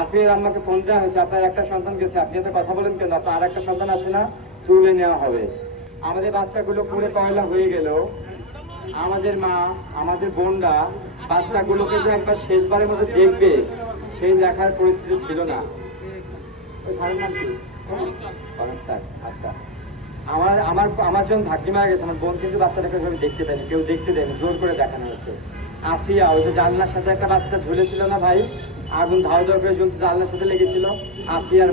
আফিয়ার আম্মাকে ফোন দেওয়া হয়েছে, আপনার একটা সন্তান গেছে, আপনি এত কথা বলেন কেন? আপনার আর একটা সন্তান আছে না, তুলে নেওয়া হবে। আমাদের বাচ্চাগুলো পুরে পয়লা হয়ে গেল। আমাদের মা, আমাদের বোনরা বাচ্চাগুলোকে যে একবার শেষবারের মতো দেখবে, সেই দেখার পরিস্থিতি ছিল না। আচ্ছা, আমার যখন ভাগ্নি মারা গেছে, আমার বোন কিন্তু বাচ্চাটাকে দেখতে দেয়নি, কেউ দেখতে দেয়নি, জোর করে দেখানো হয়েছে। আফিয়া, ওই যে জানলার সাথে একটা বাচ্চা ঝুলেছিল না ভাই, আগুন ধাও ধাও করে জ্বলছে, জানলার সাথে লেগেছিল। আফিয়ার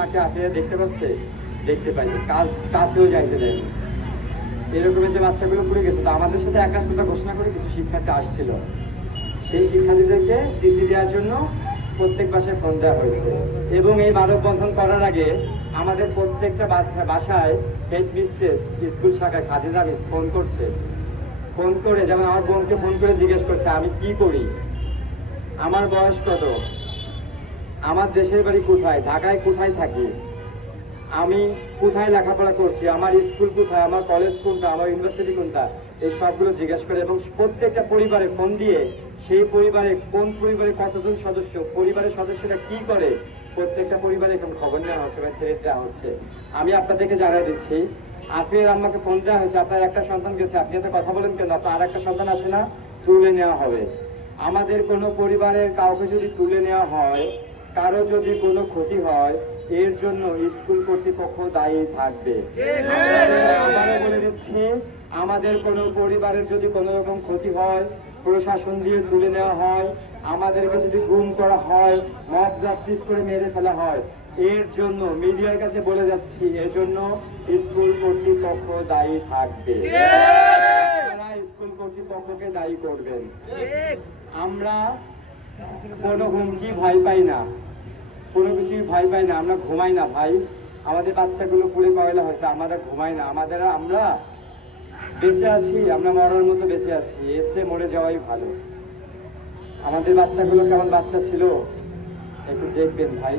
মাকে আফিয়া দেখতে পাচ্ছে, দেখতে পাইনি, কাছেও যাইতে দেয়নি। এরকমের যে বাচ্চাগুলো পুড়ে গেছে, তো আমাদের সাথে একাত্মতা ঘোষণা করে কিছু শিক্ষার্থী আসছিল, সেই শিক্ষার্থীদেরকে টিসি দেওয়ার জন্য প্রত্যেক বাসায় ফোন দেওয়া হয়েছে। এবং এই মানববন্ধন করার আগে আমাদের প্রত্যেকটা বাসায় হেড মিস্ট্রেস, স্কুল শাখায় খাদিজা মিস ফোন করছে। ফোন করে, যেমন আমার বোনকে ফোন করে জিজ্ঞেস করছে আমি কি করি, আমার বয়স কত, আমার দেশের বাড়ি কোথায়, ঢাকায় কোথায় থাকি, আমি কোথায় লেখাপড়া করছি, আমার স্কুল কোথায়, আমার কলেজ কোনটা, আমার ইউনিভার্সিটি কোনটা, এই সবগুলো জিজ্ঞেস করে। এবং প্রত্যেকটা পরিবারে ফোন দিয়ে সেই পরিবারে কোন পরিবারে কতজন সদস্য, পরিবারের সদস্যরা কি করে, প্রত্যেকটা পরিবারে এখন খবর নেওয়া হচ্ছে বা থ্রেট দেওয়া হচ্ছে। আমি আপনাদেরকে জানাই দিচ্ছি, আফিয়ার আম্মাকে ফোন দেওয়া হয়েছে, আপনার একটা সন্তান গেছে, আপনি এত কথা বলেন কেন? আপনার আর একটা সন্তান আছে না, তুলে নেওয়া হবে। আমাদের কোনো পরিবারের কাউকে যদি তুলে নেওয়া হয়, কারো যদি কোনো ক্ষতি হয়, এর জন্য স্কুল কর্তৃপক্ষ দায়ী থাকবে। আবারও বলে দিচ্ছি, আমাদের কোনো পরিবারের যদি কোনো রকম ক্ষতি হয়, প্রশাসন দিয়ে তুলে নেওয়া হয়, আমাদেরকে যদি গুম করা হয়, মব জাস্টিস করে মেরে ফেলা হয়, এর জন্য মিডিয়ার কাছে বলে যাচ্ছি, এর জন্য স্কুল কর্তৃপক্ষ দায়ী থাকবে। স্কুল কর্তৃপক্ষকে দায়ী করবেন। আমরা কোনো হুমকি ভয় পাই না, কোনো কিছুই ভয় পাই না, আমরা ঘুমাই না ভাই। আমাদের বাচ্চাগুলো পুড়ে কয়লা হয়েছে, আমরা ঘুমাই না, আমরা বেঁচে আছি, আমরা মরার মতো বেঁচে আছি, এর চেয়ে মরে যাওয়াই ভালো। আমাদের বাচ্চাগুলো কেমন বাচ্চা ছিল একটু দেখবেন ভাই।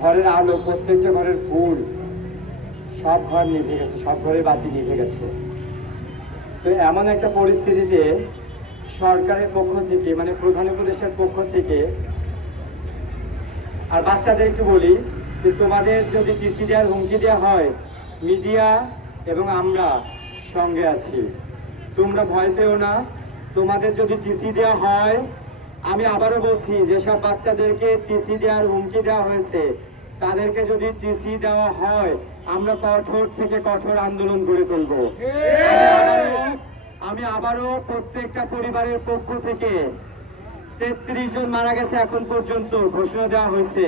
ঘরের আলো, প্রত্যেকটা ঘরের ফুল, সব ঘর নিভে গেছে, সব ঘরে বাতি নিভে গেছে। তো এমন একটা পরিস্থিতিতে সরকারের পক্ষ থেকে, মানে প্রধান উপদেষ্টার পক্ষ থেকে, আর বাচ্চাদের একটু বলি যে তোমাদের যদি টিসি দেওয়ার হুমকি দেওয়া হয়, মিডিয়া এবং আমরা সঙ্গে আছি, তোমরা ভয় পেও না। তোমাদের যদি টিসি দেওয়া হয়, আমি আবারও বলছি, যেসব বাচ্চাদেরকে টিসি দেওয়ার হুমকি দেওয়া হয়েছে, তাদেরকে যদি টিসি দেওয়া হয়, আমরা কঠোর থেকে কঠোর আন্দোলন গড়ে তুলব। আমি আবারও প্রত্যেকটা পরিবারের পক্ষ থেকে, 33 জন মারা গেছে এখন পর্যন্ত ঘোষণা দেওয়া হয়েছে,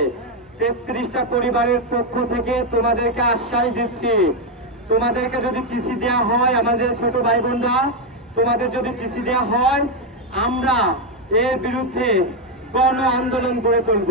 33টা পরিবারের পক্ষ থেকে তোমাদেরকে আশ্বাস দিচ্ছি, তোমাদেরকে যদি টিসি দেওয়া হয়, আমাদের ছোট ভাই বোনরা, তোমাদের যদি টিসি দেওয়া হয়, আমরা এর বিরুদ্ধে গণ আন্দোলন গড়ে তুলব।